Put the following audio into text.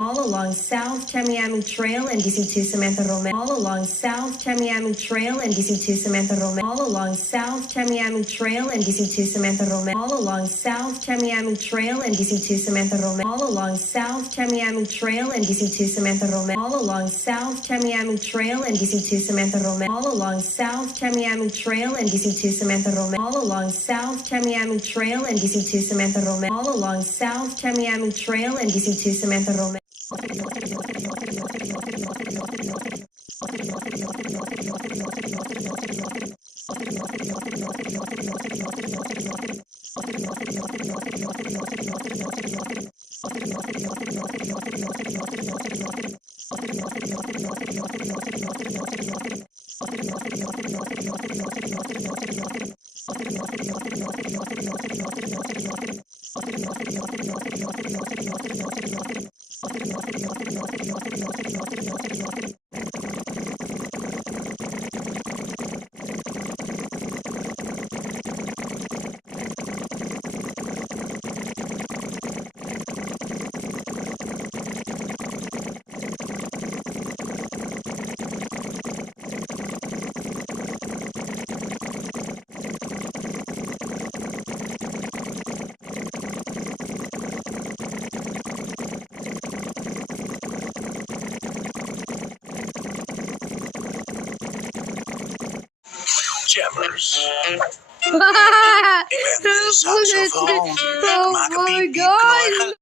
all along South Tamiami Trail and DC2 Samantha Romero, all along South Tamiami Trail and DC2 Samantha Romero, all along South Tamiami Trail and DC2 Samantha Romero, all along South Tamiami Trail and DC2 Samantha Romero, all along South Tamiami Trail and DC2 Samantha Romero, all along South Tamiami Trail and DC2 Samantha Romero, all along South Tamiami Trail and DC2 Samantha Romero, all along South Tamiami Trail and DC2 Samantha Romero, all along South Tamiami Trail and DC2 Samantha Romero. Jammers. Oh my God!